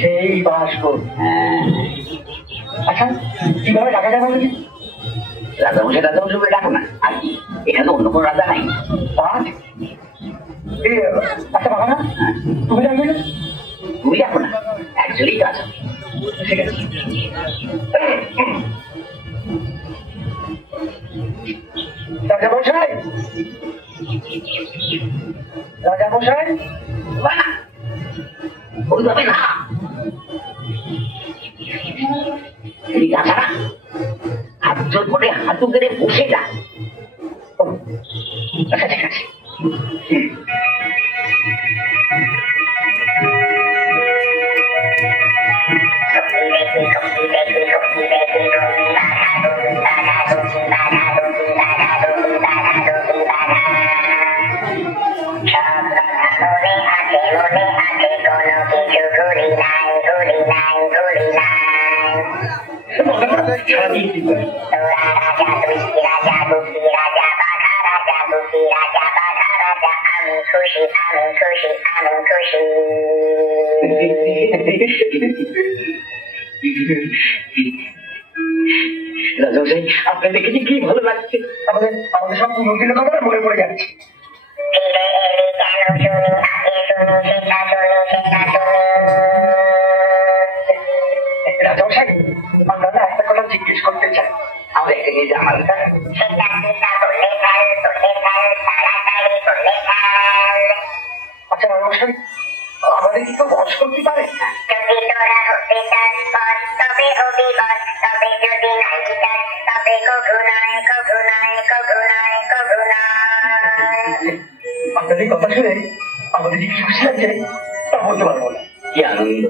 সেই বাসকর। আচ্ছা কিভাবে ডাকা যাবে? রাজামশাই রাজামশাই বলে ডাকো না, আর কি এখানে অন্য কোনো রাজা নাই। আচ্ছা বাবা না তুমি ডাকবে না? তুমি ডাকো না, একজনই তো আছো। ঠিক আছে রাজামশাই, রাজামশাই ওই যাবে না, হাত জোর করে হাঁটু গেড়ে বসে যা। আচ্ছা ঠিক আছে। রাজামশাই আপনার দেখেছি কি ভালো লাগছে, আমাদের আমাদের সব পুনর্দিনের কথা মনে পড়ে যাচ্ছে। রাজামশাই আমরা না একটা কথা জিজ্ঞেস করতে চাই, আমরা একটা জিনিস আমাদের আচ্ছা রাজামশাই আমাদের কি কেউ বস করতে পারে? আপনাদের কথা শুনে আমাদের কি খুশি লাগছে তা বলতে পারবো না। কি আনন্দ!